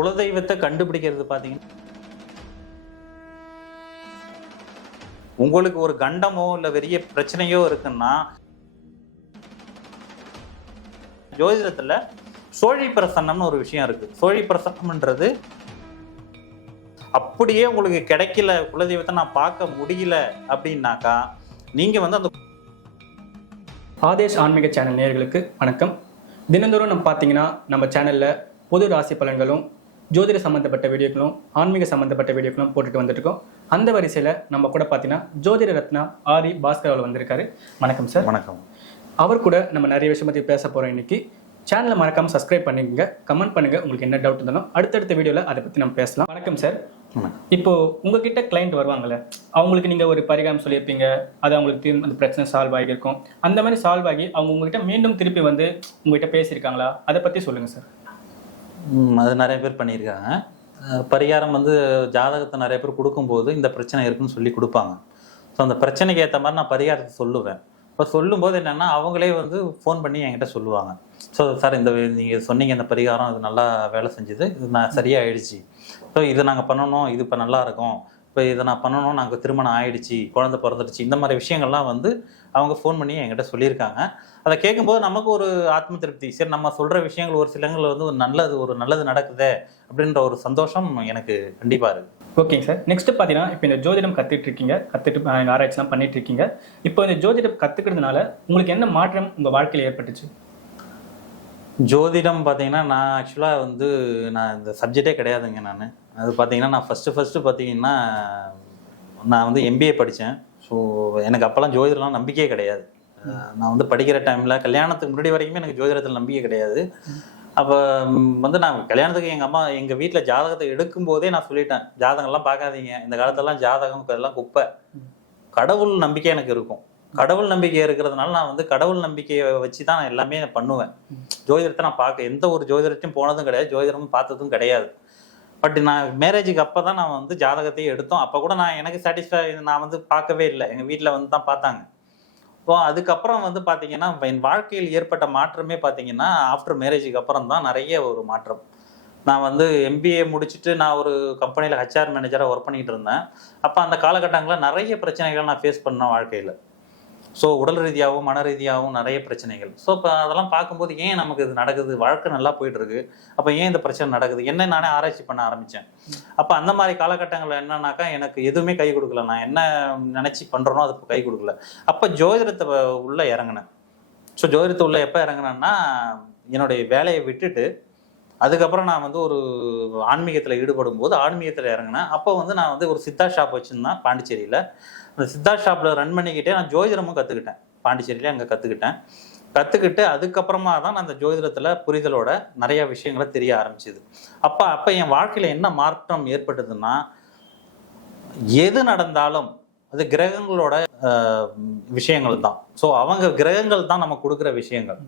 குலதெய்வத்தை கண்டுபிடிக்கிறது பார்த்தீங்கன்னா, உங்களுக்கு ஒரு கண்டமோ இல்லை பெரிய பிரச்சனையோ இருக்குன்னா, ஜோதிடத்துல சோழி பிரசன்னம்னு ஒரு விஷயம் இருக்கு. சோழி பிரசன்னம்ன்றது அப்படியே உங்களுக்கு கிடைக்கல, குலதெய்வத்தை நான் பார்க்க முடியல அப்படின்னாக்கா, நீங்க வந்து அந்த ஆதேஷ் ஆன்மீக சேனல் நேயர்களுக்கு வணக்கம். தினந்தோறும் நம்ம பார்த்தீங்கன்னா நம்ம சேனலில் பொது ராசி பலன்களும் ஜோதிட சம்மந்தப்பட்ட வீடியோக்களும் ஆன்மீக சம்மந்தப்பட்ட வீடியோக்களும் போட்டுட்டு வந்துட்டுருக்கோம். அந்த வரிசையில் நம்ம கூட பார்த்தீங்கன்னா ஜோதிட ரத்னா ஆதி பாஸ்கர் அவர் வந்திருக்காரு. வணக்கம் சார். வணக்கம். அவர் கூட நம்ம நிறைய விஷயம் பற்றி பேச போகிறோம். இன்னைக்கு சேனலை மறக்காமல் சப்ஸ்கிரைப் பண்ணிக்கங்க, கமெண்ட் பண்ணுங்கள், உங்களுக்கு என்ன டவுட் இருந்தாலும் அடுத்தடுத்த வீடியோவில் அதை பற்றி நம்ம பேசலாம். வணக்கம் சார். இப்போ உங்ககிட்ட கிளைண்ட் வருவாங்கல்ல, அவங்களுக்கு நீங்கள் ஒரு பரிகாரம் சொல்லியிருப்பீங்க, அது அவங்களுக்கு அந்த பிரச்சனை சால்வ் ஆகியிருக்கும். அந்த மாதிரி சால்வ் ஆகி அவங்க உங்ககிட்ட மீண்டும் திருப்பி வந்து உங்ககிட்ட பேசியிருக்காங்களா, அதை பற்றி சொல்லுங்கள் சார். அது நிறைய பேர் பண்ணியிருக்காங்க. பரிகாரம் வந்து ஜாதகத்தை நிறைய பேர் கொடுக்கும்போது இந்த பிரச்சனை இருக்குன்னு சொல்லி கொடுப்பாங்க. ஸோ அந்த பிரச்சனைக்கு ஏற்ற மாதிரி நான் பரிகாரத்தை சொல்லுவேன். இப்போ சொல்லும்போது என்னென்னா, அவங்களே வந்து ஃபோன் பண்ணி என்கிட்ட சொல்லுவாங்க. ஸோ சார், இந்த நீங்கள் சொன்னீங்க இந்த பரிகாரம் இது நல்லா வேலை செஞ்சுது, இது நான் சரியாயிடுச்சு, ஸோ இதை நாங்கள் பண்ணணும், இது இப்போ நல்லா இருக்கும், இப்போ இதை நான் பண்ணணும், நாங்கள் திருமணம் ஆயிடுச்சு, குழந்தை பிறந்துடுச்சு, இந்த மாதிரி விஷயங்கள்லாம் வந்து அவங்க ஃபோன் பண்ணி என்கிட்ட சொல்லியிருக்காங்க. அதை கேட்கும்போது நமக்கு ஒரு ஆத்ம திருப்தி. சரி, நம்ம சொல்கிற விஷயங்கள் ஒரு சிலங்கள் வந்து ஒரு நல்லது நடக்குதே அப்படின்ற ஒரு சந்தோஷம் எனக்கு கண்டிப்பாக இருக்குது. ஓகேங்க சார். நெக்ஸ்ட் பார்த்தீங்கன்னா, இப்போ இந்த ஜோதிடம் கற்றுட்டு ஆராய்ச்சிலாம் பண்ணிட்டு இருக்கீங்க. இப்போ இந்த ஜோதிடம் கற்றுக்கிறதுனால உங்களுக்கு என்ன மாற்றம் உங்கள் வாழ்க்கையில் ஏற்பட்டுச்சு? ஜோதிடம் பார்த்தீங்கன்னா, நான் ஆக்சுவலாக வந்து நான் இந்த சப்ஜெக்டே கிடையாதுங்க. அது பார்த்தீங்கன்னா, நான் ஃபஸ்ட்டு பார்த்தீங்கன்னா நான் வந்து MBA படித்தேன். ஸோ எனக்கு அப்போல்லாம் ஜோதிடம்லாம் நம்பிக்கையே கிடையாது. நான் வந்து படிக்கிற டைமில் கல்யாணத்துக்கு முன்னாடி வரைக்குமே எனக்கு ஜோதிடத்தில் நம்பிக்கை கிடையாது. அப்போ வந்து நான் கல்யாணத்துக்கு எங்கள் வீட்டில் ஜாதகத்தை எடுக்கும்போதே நான் சொல்லிட்டேன், ஜாதகம்லாம் பார்க்காதீங்க, இந்த காலத்துலலாம் ஜாதகம் இதெல்லாம் குப்பை, கடவுள் நம்பிக்கை எனக்கு இருக்கும். கடவுள் நம்பிக்கை இருக்கிறதுனால நான் வந்து கடவுள் நம்பிக்கையை வச்சு தான் நான் எல்லாமே பண்ணுவேன். ஜோதிடத்தை நான் எந்த ஒரு ஜோதிடத்தையும் போனதும் கிடையாது, ஜோதிடமும் பார்த்ததும் கிடையாது. பட் நான் மேரேஜுக்கு அப்போ தான் நான் வந்து ஜாதகத்தையும் எடுத்தோம். அப்போ கூட எனக்கு சாட்டிஸ்ஃபை நான் வந்து பார்க்கவே இல்லை, எங்கள் வீட்டில் வந்து தான் பார்த்தாங்க. ஸோ அதுக்கப்புறம் வந்து பார்த்தீங்கன்னா, என் வாழ்க்கையில் ஏற்பட்ட மாற்றமே பார்த்தீங்கன்னா, ஆஃப்டர் மேரேஜுக்கு அப்புறம் தான் நிறைய ஒரு மாற்றம். நான் வந்து MBA முடிச்சுட்டு நான் ஒரு கம்பெனியில் HR மேனேஜராக ஒர்க் பண்ணிகிட்டு இருந்தேன். அப்போ அந்த காலகட்டங்களில் நிறைய பிரச்சனைகள் நான் ஃபேஸ் பண்ணேன் வாழ்க்கையில். ஸோ உடல் ரீதியாகவும் மன ரீதியாகவும் நிறைய பிரச்சனைகள். ஸோ இப்போ அதெல்லாம் பார்க்கும்போது ஏன் நமக்கு இது நடக்குது, வாழ்க்கை நல்லா போயிட்டுருக்கு, அப்போ ஏன் இந்த பிரச்சனை நடக்குது, என்ன நானே ஆராய்ச்சி பண்ண ஆரம்பித்தேன். அப்போ அந்த மாதிரி காலகட்டங்களில் என்னன்னாக்கா, எனக்கு எதுவுமே கை கொடுக்கல, நான் என்ன நினச்சி பண்ணுறனோ அது கை கொடுக்கல. அப்போ ஜோதிடத்தை உள்ளே இறங்கினேன். ஸோ ஜோதிடத்தை உள்ளே எப்போ இறங்கினேன்னா, என்னுடைய வேலையை விட்டுட்டு அதுக்கப்புறம் நான் வந்து ஒரு ஆன்மீகத்தில் ஈடுபடும் போது ஆன்மீகத்தில் இறங்கினேன். அப்போ வந்து நான் வந்து ஒரு சித்தா ஷாப் வச்சுருந்தேன் பாண்டிச்சேரியில். அந்த சித்தா ஷாப்பில் ரன் பண்ணிக்கிட்டே நான் ஜோதிடமும் கற்றுக்கிட்டேன். பாண்டிச்சேரியிலே அங்கே கற்றுக்கிட்டு அதுக்கப்புறமா தான் நான் அந்த ஜோதிடத்தில் புரிதலோட நிறையா விஷயங்களை தெரிய ஆரம்பிச்சிது. அப்போ என் வாழ்க்கையில் என்ன மாற்றம் ஏற்பட்டதுன்னா, எது நடந்தாலும் அது கிரகங்களோட விஷயங்கள் தான். ஸோ அவங்க கிரகங்கள் தான் நம்ம கொடுக்குற விஷயங்கள்.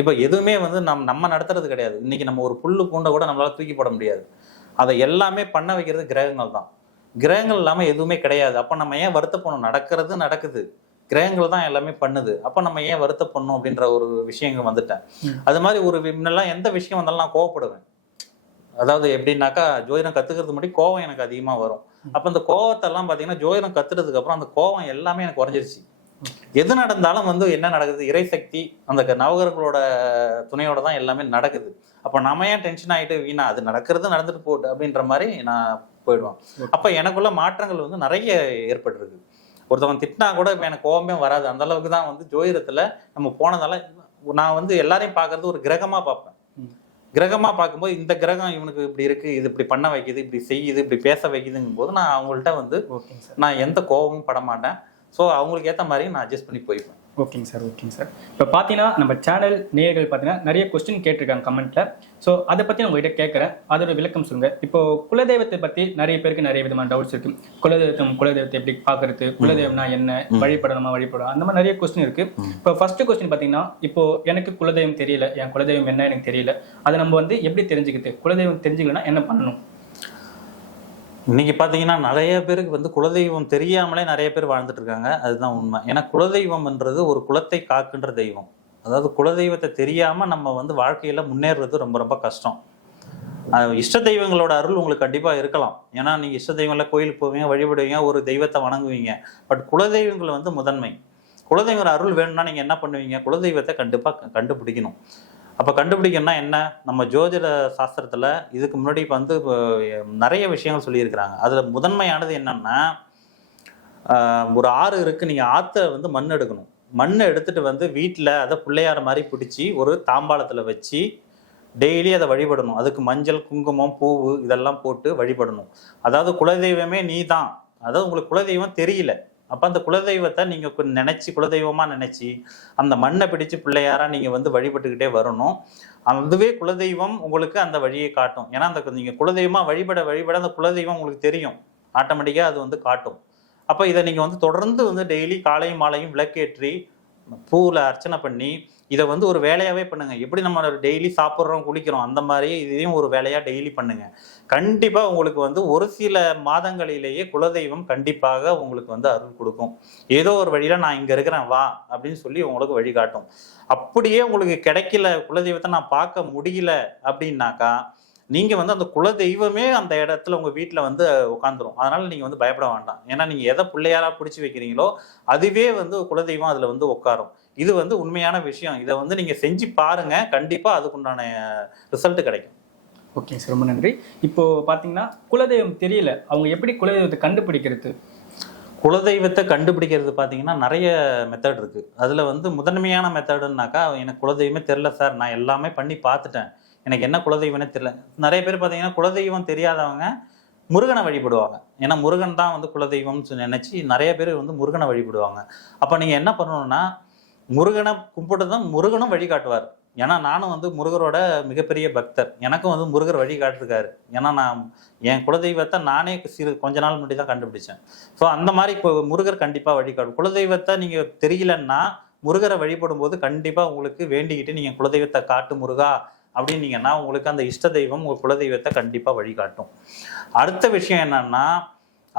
இப்போ எதுவுமே வந்து நம்ம நடத்துறது கிடையாது. இன்னைக்கு நம்ம ஒரு புல்லு பூண்டை கூட நம்மளால தூக்கி போட முடியாது. அதை எல்லாமே பண்ண வைக்கிறது கிரகங்கள் தான். கிரகங்கள் இல்லாமல் எதுவுமே கிடையாது. அப்போ நம்ம ஏன் வருத்தப்படணும்? நடக்குது, கிரகங்கள் தான் எல்லாமே பண்ணுது. அப்போ நம்ம ஏன் வருத்தப்படணும் அப்படின்ற ஒரு விஷயங்கள் வந்துட்டேன். அது மாதிரி ஒரு முன்னெல்லாம் எந்த விஷயம் வந்தாலும் நான் கோவப்படுவேன். அதாவது எப்படின்னாக்கா, ஜோதிடம் கற்றுக்கிறது முன்னாடி கோவம் எனக்கு அதிகமாக வரும். அப்போ அந்த கோவத்தெல்லாம் பார்த்தீங்கன்னா, ஜோதிடம் கற்றுறதுக்கு அப்புறம் அந்த கோவம் எல்லாமே எனக்கு குறைஞ்சிருச்சு. எது நடந்தாலும் வந்து என்ன நடக்குது, இறைசக்தி அந்த நவகிரகங்களோட துணையோட தான் எல்லாமே நடக்குது. அப்போ நம்ம ஏன் டென்ஷன் ஆகிட்டு வீணா, அது நடந்துட்டு போட்டு அப்படின்ற மாதிரி நான் போயிடுவேன். அப்போ எனக்குள்ள மாற்றங்கள் வந்து நிறைய ஏற்பட்டிருக்கு. ஒருத்தவங்க திட்டினா கூட இப்போ எனக்கு கோபமே வராது. அந்த அளவுக்கு தான் வந்து ஜோதிடத்தில் நம்ம போனதால நான் வந்து எல்லாரையும் பார்க்கறது ஒரு கிரகமாக பார்ப்பேன். கிரகமாக பார்க்கும்போது இந்த கிரகம் இவனுக்கு இப்படி இருக்குது, இது இப்படி பண்ண வைக்குது, இப்படி செய்யுது, இப்படி பேச வைக்குதுங்கும் போது நான் அவங்கள்ட்ட வந்து நான் எந்த கோபமும் பட மாட்டேன். ஸோ அவங்களுக்கு ஏற்ற மாதிரி நான் அட்ஜஸ்ட் பண்ணி போய்ப்பேன். ஓகேங்க சார். இப்போ பார்த்தீங்கன்னா, நம்ம சேனல் நேயர்கள் பார்த்தீங்கன்னா நிறைய கொஸ்டின் கேட்டிருக்காங்க கமெண்ட்டில். ஸோ அதை பற்றி நான் உங்கள்கிட்ட கேட்குறேன், அதோட விளக்கம் சொல்லுங்கள். இப்போ குலதெய்வத்தை பற்றி நிறைய பேருக்கு நிறைய விதமான டவுட்ஸ் இருக்குது. குலதெய்வத்தை எப்படி பார்க்குறது, குலதெய்வம்னா என்ன, வழிபடணுமா வழிபடும், அந்த மாதிரி நிறைய கொஸ்டின் இருக்குது. இப்போ ஃபர்ஸ்ட் கொஸ்டின் பார்த்தீங்கன்னா, இப்போ எனக்கு குலதெய்வம் தெரியல, என் குலதெய்வம் என்ன எனக்கு தெரியல, அதை நம்ம வந்து எப்படி தெரிஞ்சுக்கிட்டு, குலதெய்வம் தெரிஞ்சுக்கணும்னா என்ன பண்ணணும்? இன்னைக்கு பார்த்தீங்கன்னா, நிறைய பேருக்கு வந்து குலதெய்வம் தெரியாமலே நிறைய பேர் வாழ்ந்துட்டு இருக்காங்க. அதுதான் உண்மை. ஏன்னா குலதெய்வம்ன்றது ஒரு குலத்தை காக்கின்ற தெய்வம். அதாவது குலதெய்வத்தை தெரியாமல் நம்ம வந்து வாழ்க்கையில் முன்னேறுறது ரொம்ப ரொம்ப கஷ்டம். இஷ்ட தெய்வங்களோட அருள் உங்களுக்கு கண்டிப்பாக இருக்கலாம். ஏன்னா நீங்கள் இஷ்ட தெய்வங்களில் கோயிலுக்கு போவீங்க, வழிபடுவீங்க, ஒரு தெய்வத்தை வணங்குவீங்க. பட் குலதெய்வங்கள் வந்து முதன்மை. குலதெய்வ அருள் வேணும்னா நீங்கள் என்ன பண்ணுவீங்க? குலதெய்வத்தை கண்டிப்பாக கண்டுபிடிக்கணும். அப்போ கண்டுபிடிக்கணும்னா என்ன? நம்ம ஜோதிட சாஸ்திரத்தில் இதுக்கு முன்னாடி இப்போ வந்து நிறைய விஷயங்கள் சொல்லியிருக்கிறாங்க. அதில் முதன்மையானது என்னன்னா, ஒரு ஆறு இருக்குது, நீங்கள் ஆற்றை வந்து மண் எடுக்கணும். மண்ணை எடுத்துகிட்டு வந்து வீட்டில் அதை பிள்ளையார மாதிரி பிடிச்சி ஒரு தாம்பாளத்தில் வச்சு டெய்லி அதை வழிபடணும். அதுக்கு மஞ்சள், குங்குமம், பூவு இதெல்லாம் போட்டு வழிபடணும். அதாவது குலதெய்வமே நீ தான். அதாவது உங்களுக்கு குலதெய்வம் தெரியல. அப்போ அந்த குலதெய்வத்தை நீங்கள் நினச்சி குலதெய்வமாக நினச்சி அந்த மண்ணை பிடிச்சி பிள்ளையாராக நீங்கள் வந்து வழிபட்டுக்கிட்டே வரணும். அதுவே குலதெய்வம் உங்களுக்கு அந்த வழியை காட்டும். ஏன்னா அந்த நீங்கள் குலதெய்வமாக வழிபட அந்த குலதெய்வம் உங்களுக்கு தெரியும். ஆட்டோமேட்டிக்காக அது வந்து காட்டும். அப்போ இதை நீங்கள் வந்து தொடர்ந்து வந்து டெய்லி காலையும் மாலையும் விளக்கேற்றி பூவில் அர்ச்சனை பண்ணி இதை வந்து ஒரு வேலையாகவே பண்ணுங்க. எப்படி நம்ம டெய்லி சாப்பிட்றோம், குளிக்கிறோம், அந்த மாதிரி இதையும் ஒரு வேலையாக டெய்லி பண்ணுங்க. கண்டிப்பாக உங்களுக்கு வந்து ஒரு சில மாதங்களிலேயே குலதெய்வம் கண்டிப்பாக உங்களுக்கு வந்து அருள் கொடுக்கும். ஏதோ ஒரு வழியில் நான் இங்கே இருக்கிறேன் வா அப்படின்னு சொல்லி உங்களுக்கு வழிகாட்டும். அப்படியே உங்களுக்கு கிடைக்கல, குலதெய்வத்தை நான் பார்க்க முடியல அப்படின்னாக்கா நீங்கள் வந்து அந்த குலதெய்வமே அந்த இடத்துல உங்கள் வீட்டில் வந்து உட்காந்துரும். அதனால் நீங்கள் வந்து பயப்பட வேண்டாம். ஏன்னா நீங்கள் எதை பிள்ளையாரா பிடிச்சி வைக்கிறீங்களோ அதுவே வந்து குலதெய்வம் அதில் வந்து உட்காரும். இது வந்து உண்மையான விஷயம். இதை வந்து நீங்கள் செஞ்சு பாருங்க, கண்டிப்பாக அதுக்குண்டான ரிசல்ட் கிடைக்கும். ஓகே சார், ரொம்ப நன்றி. இப்போ பார்த்தீங்கன்னா குலதெய்வம் தெரியல, அவங்க எப்படி குலதெய்வத்தை கண்டுபிடிக்கிறது? குலதெய்வத்தை கண்டுபிடிக்கிறது பார்த்தீங்கன்னா நிறைய மெத்தட் இருக்குது. அதில் வந்து முதன்மையான மெத்தடுன்னாக்கா, எனக்கு குலதெய்வமே தெரில சார், நான் எல்லாமே பண்ணி பார்த்துட்டேன், எனக்கு என்ன குலதெய்வமே தெரியல. நிறைய பேர் பார்த்தீங்கன்னா குலதெய்வம் தெரியாதவங்க முருகனை வழிபடுவாங்க. ஏன்னா முருகன் தான் வந்து குலதெய்வம்னு நினச்சி நிறைய பேர் வந்து முருகனை வழிபடுவாங்க. அப்போ நீங்கள் என்ன பண்ணணும்னா, முருகனை கும்பிட்டு தான் முருகனும் வழிகாட்டுவார். ஏன்னா நானும் வந்து முருகரோட மிகப்பெரிய பக்தர். எனக்கும் வந்து முருகர் வழிகாட்டிருக்காரு. ஏன்னா நான் என் குலதெய்வத்தை நானே கொஞ்ச நாள் முன்னாடி தான் கண்டுபிடிச்சேன். ஸோ அந்த மாதிரி இப்போ முருகர் கண்டிப்பாக வழிகாட்டும். குலதெய்வத்தை நீங்கள் தெரியலன்னா முருகரை வழிபடும் போது கண்டிப்பாக உங்களுக்கு வேண்டிக்கிட்டு நீங்கள் குலதெய்வத்தை காட்டு முருகா அப்படின்னீங்கன்னா உங்களுக்கு அந்த இஷ்ட தெய்வம் உங்கள் குலதெய்வத்தை கண்டிப்பாக வழிகாட்டும். அடுத்த விஷயம் என்னன்னா,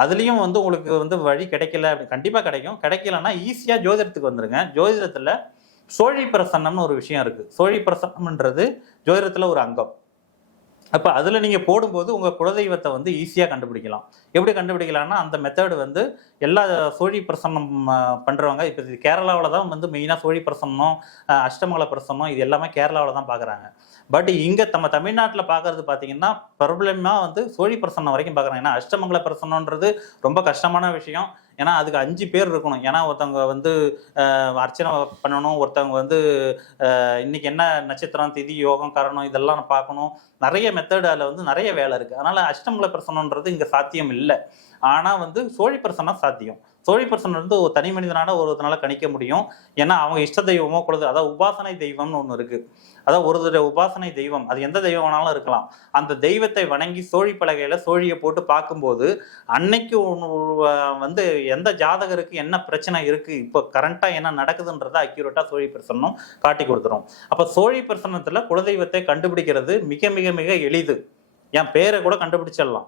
அதுலேயும் வந்து உங்களுக்கு வந்து வழி கிடைக்கல, கண்டிப்பாக கிடைக்கும். கிடைக்கலன்னா ஈஸியாக ஜோதிடத்துக்கு வந்துருங்க. ஜோதிடத்தில் சோழி பிரசன்னம்னு ஒரு விஷயம் இருக்குது. சோழி பிரசன்னம்ன்றது ஜோதிடத்தில் ஒரு அங்கம். அப்போ அதில் நீங்கள் போடும்போது உங்கள் குலதெய்வத்தை வந்து ஈஸியாக கண்டுபிடிக்கலாம். எப்படி கண்டுபிடிக்கலாம்னா, அந்த மெத்தடு வந்து எல்லா சோழி பிரசன்னம் பண்ணுறவங்க இப்போ கேரளாவில் தான் வந்து மெயினாக சோழி பிரசன்னம், அஷ்டமங்கல பிரசன்னம் இது எல்லாமே கேரளாவில் தான் பார்க்குறாங்க. பட் இங்கே நம்ம தமிழ்நாட்டில் பார்க்குறது பார்த்தீங்கன்னா பிரபலமாக வந்து சோழி பிரசன்னம் வரைக்கும் பார்க்குறாங்க. ஏன்னா அஷ்டமங்கல பிரசன்னன்றது ரொம்ப கஷ்டமான விஷயம். ஏன்னா அதுக்கு 5 பேர் இருக்கணும். ஏன்னா ஒருத்தவங்க வந்து அர்ச்சனை பண்ணணும், ஒருத்தவங்க வந்து இன்னைக்கு என்ன நட்சத்திரம், திதி, யோகம், கரணம் இதெல்லாம் பார்க்கணும். நிறைய மெத்தடு அதில் வந்து நிறைய வேலை இருக்குது. அதனால் அஷ்டமங்கல பிரசன்னன்றது இங்கே சாத்தியம் இல்லை. ஆனால் வந்து சோழி பிரசன்னம் சாத்தியம். சோழி பிரசன்னம் வந்து ஒரு தனி மனிதனால ஒருத்தனால கணிக்க முடியும். ஏன்னா அவங்க இஷ்ட தெய்வமோ அதாவது உபாசனை தெய்வம்னு ஒன்று இருக்குது. அதாவது ஒரு உபாசனை தெய்வம், அது எந்த தெய்வம் வேணாலும் இருக்கலாம். அந்த தெய்வத்தை வணங்கி சோழி பலகையில் சோழியை போட்டு பார்க்கும்போது அன்னைக்கு வந்து எந்த ஜாதகருக்கு என்ன பிரச்சனை இருக்குது, இப்போ கரண்ட்டாக என்ன நடக்குதுன்றதை அக்யூரேட்டாக சோழி பிரசன்னம் காட்டி கொடுத்துரும். அப்போ சோழி பிரசன்னத்தில் குலதெய்வத்தை கண்டுபிடிக்கிறது மிக மிக மிக எளிது. என் பேரை கூட கண்டுபிடிச்சிடலாம்.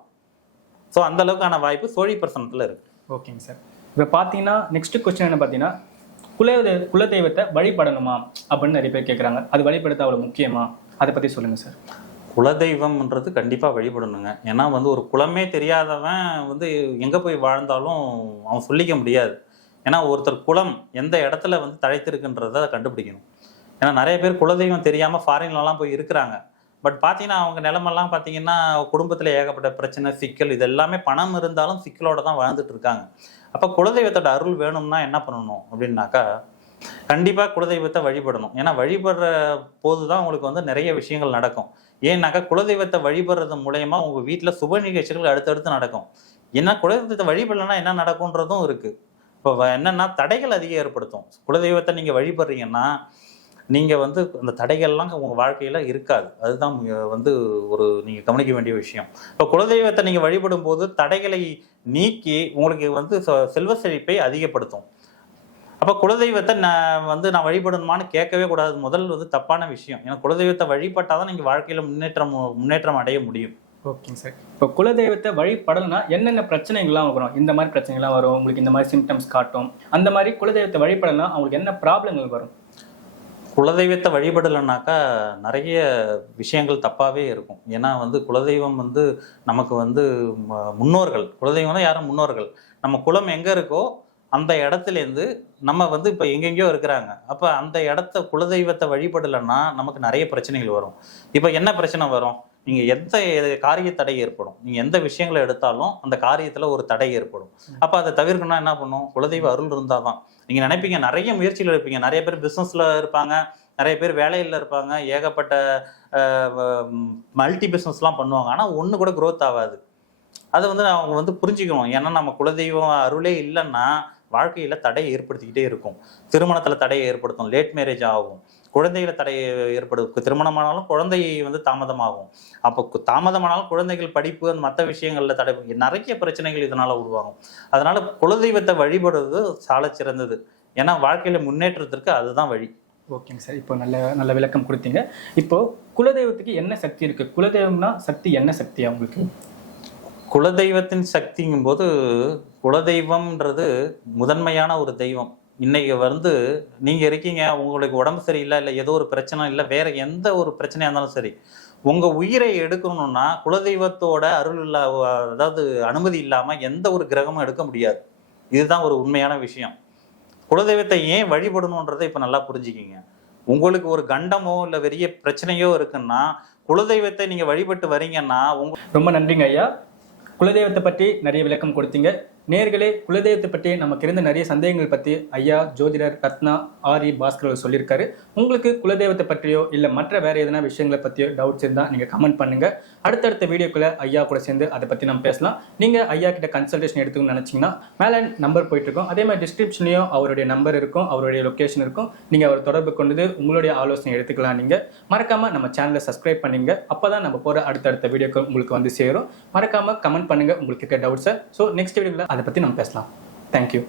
ஸோ அந்த அளவுக்கான வாய்ப்பு சோழி பிரசன்னத்தில் இருக்குது. ஓகேங்க சார். இப்போ பார்த்தீங்கன்னா நெக்ஸ்ட் கொஸ்டின் என்ன பார்த்தீங்கன்னா, குலதெய்வத்தை வழிபடணுமா அப்படின்னு நிறைய பேர் கேட்குறாங்க. அது வழிபடுத்த அவ்வளோ முக்கியமா? அதை பற்றி சொல்லுங்கள் சார். குலதெய்வம்ன்றது கண்டிப்பாக வழிபடணுங்க. ஏன்னா வந்து ஒரு குலமே தெரியாதவன் வந்து எங்கே போய் வாழ்ந்தாலும் அவன் சொல்லிக்க முடியாது. ஏன்னா ஒருத்தர் குலம் எந்த இடத்துல வந்து தழைத்திருக்குன்றதை கண்டுபிடிக்கணும். ஏன்னா நிறைய பேர் குலதெய்வம் தெரியாமல் ஃபாரின்லலாம் போய் இருக்கிறாங்க. பட் பார்த்தீங்கன்னா அவங்க நிலமெல்லாம் பார்த்தீங்கன்னா குடும்பத்தில் ஏகப்பட்ட பிரச்சனை, சிக்கல், இது எல்லாமே பணம் இருந்தாலும் சிக்கலோட தான் வாழ்ந்துட்டு இருக்காங்க. அப்போ குலதெய்வத்தோட அருள் வேணும்னா என்ன பண்ணணும் அப்படின்னாக்கா, கண்டிப்பாக குலதெய்வத்தை வழிபடணும். ஏன்னா வழிபடுற போது தான் உங்களுக்கு வந்து நிறைய விஷயங்கள் நடக்கும். ஏன்னாக்கா குலதெய்வத்தை வழிபடுறது மூலயமா உங்கள் வீட்டில் சுப நிகழ்ச்சிகள் அடுத்தடுத்து நடக்கும். ஏன்னா குலதெய்வத்தை வழிபடலைன்னா என்ன நடக்கும்ன்றதும் இருக்குது. இப்போ என்னென்னா தடைகள் அதிகம் ஏற்படுத்தும். குலதெய்வத்தை நீங்கள் வழிபடுறீங்கன்னா நீங்கள் வந்து அந்த தடைகள்லாம் உங்கள் வாழ்க்கையில் இருக்காது. அதுதான் வந்து ஒரு நீங்கள் கவனிக்க வேண்டிய விஷயம். இப்போ குலதெய்வத்தை நீங்கள் வழிபடும் போது தடைகளை நீக்கி உங்களுக்கு வந்து செல்வ செழிப்பை அதிகப்படுத்தும். அப்போ குலதெய்வத்தை நான் வழிபடணுமான்னு கேட்கவே கூடாது. முதல் வந்து தப்பான விஷயம். ஏன்னா குலதெய்வத்தை வழிபட்டால் தான் நீங்கள் வாழ்க்கையில் முன்னேற்றம் அடைய முடியும். ஓகேங்க சார். இப்போ குலதெய்வத்தை வழிபடலைன்னா என்னென்ன பிரச்சனைகள்லாம் வரும்? இந்த மாதிரி பிரச்சனைகள்லாம் வரும், உங்களுக்கு இந்த மாதிரி சிம்டம்ஸ் காட்டும். அந்த மாதிரி குலதெய்வத்தை வழிபடலாம் அவங்களுக்கு என்ன ப்ராப்ளங்கள் வரும்? குலதெய்வத்தை வழிபடலைனாக்கா நிறைய விஷயங்கள் தப்பாகவே இருக்கும். ஏன்னா வந்து குலதெய்வம் வந்து நமக்கு வந்து முன்னோர்கள். குலதெய்வம்னா யாரும் முன்னோர்கள். நம்ம குலம் எங்கே இருக்கோ அந்த இடத்துலேருந்து நம்ம வந்து இப்போ எங்கெங்கேயோ இருக்கிறாங்க. அப்போ அந்த இடத்த குலதெய்வத்தை வழிபடலைன்னா நமக்கு நிறைய பிரச்சனைகள் வரும். இப்போ என்ன பிரச்சனை வரும்? நீங்கள் எந்த காரிய தடை ஏற்படும். நீங்கள் எந்த விஷயங்களை எடுத்தாலும் அந்த காரியத்தில் ஒரு தடை ஏற்படும். அப்போ அதை தவிர்க்கணும்னா என்ன பண்ணும்? குலதெய்வ அருள் இருந்தால் தான். நீங்கள் நினைப்பீங்க நிறைய முயற்சிகள் இருப்பீங்க. நிறைய பேர் பிஸ்னஸில் இருப்பாங்க, நிறைய பேர் வேலையில் இருப்பாங்க, ஏகப்பட்ட மல்டி பிஸ்னஸ்லாம் பண்ணுவாங்க. ஆனால் ஒன்று கூட growth ஆகாது. அதை வந்து அவங்க வந்து புரிஞ்சுக்கணும். ஏன்னா நம்ம குலதெய்வம் அருளே இல்லைன்னா வாழ்க்கையில் தடையை ஏற்படுத்திக்கிட்டே இருக்கும். திருமணத்தில் தடையை ஏற்படுத்தும், லேட் மேரேஜ் ஆகும். குழந்தைகளை தடையை ஏற்படுத்தும். திருமணமானாலும் குழந்தை வந்து தாமதமாகும். அப்போ தாமதமானாலும் குழந்தைகள் படிப்பு அந்த மற்ற விஷயங்களில் தடை, நிறைய பிரச்சனைகள் இதனால் உருவாகும். அதனால் குலதெய்வத்தை வழிபடுறது சால சிறந்தது. ஏன்னா வாழ்க்கையில் முன்னேற்றத்திற்கு அதுதான் வழி. ஓகேங்க சார், இப்போ நல்ல நல்ல விளக்கம் கொடுத்தீங்க. இப்போ குலதெய்வத்துக்கு என்ன சக்தி இருக்குது? குலதெய்வம்னா சக்தி என்ன சக்தி அவங்களுக்கு? குலதெய்வத்தின் சக்திங்கும் போது குலதெய்வம்ன்றது முதன்மையான ஒரு தெய்வம். இன்னைக்கு வந்து நீங்கள் இருக்கீங்க, உங்களுக்கு உடம்பு சரியில்லை, இல்லை ஏதோ ஒரு பிரச்சனை, இல்லை வேற எந்த ஒரு பிரச்சனையாக இருந்தாலும் சரி, உங்கள் உயிரை எடுக்கணும்னா குலதெய்வத்தோட அருள் இல்லா, அதாவது அனுமதி இல்லாமல் எந்த ஒரு கிரகமும் எடுக்க முடியாது. இதுதான் ஒரு உண்மையான விஷயம். குலதெய்வத்தை ஏன் வழிபடணுன்றதை இப்போ நல்லா புரிஞ்சுக்கிங்க. உங்களுக்கு ஒரு கண்டமோ இல்லை பெரிய பிரச்சனையோ இருக்குன்னா குலதெய்வத்தை நீங்கள் வழிபட்டு வரீங்கன்னா ரொம்ப நன்றிங்க ஐயா. குலதெய்வத்தை பற்றி நிறைய விளக்கம் கொடுத்தீங்க. நேர்களே, குலதெய்வத்தை பற்றி நமக்கு இருந்த நிறைய சந்தேகங்கள் பற்றி ஐயா ஜோதிடர் ரத்னா ஆரி பாஸ்கர் சொல்லியிருக்காரு. உங்களுக்கு குலதெய்வத்தை பற்றியோ இல்லை மற்ற வேறு எதனா விஷயங்களை பற்றியோ டவுட்ஸ் இருந்தால் நீங்கள் கமெண்ட் பண்ணுங்கள். அடுத்தடுத்த வீடியோக்குள்ளே ஐயா கூட சேர்ந்து அதை பற்றி நம்ம பேசலாம். நீங்கள் ஐயா கிட்ட கன்சல்டேஷன் எடுத்துக்கணும்னு நினச்சிங்கன்னா மேலே நம்பர் போயிட்டுருக்கோம். அதே மாதிரி டிஸ்கிரிப்ஷன்லையும் அவருடைய நம்பர் இருக்கும், அவருடைய லொக்கேஷன் இருக்கும். நீங்கள் அவர் தொடர்பு கொண்டு உங்களுடைய ஆலோசனை எடுத்துக்கலாம். நீங்கள் மறக்காமல் நம்ம சேனலை சப்ஸ்கிரைப் பண்ணுங்க. அப்போ தான் நம்ம போகிற அடுத்தடுத்த வீடியோக்கு உங்களுக்கு வந்து சேரும். மறக்காமல் கமெண்ட் பண்ணுங்கள் உங்களுக்கு இருக்க டவுட்ஸை. ஸோ நெக்ஸ்ட் வீடியோவில் அதை பற்றி நம்ம பேசலாம். தேங்க்யூ.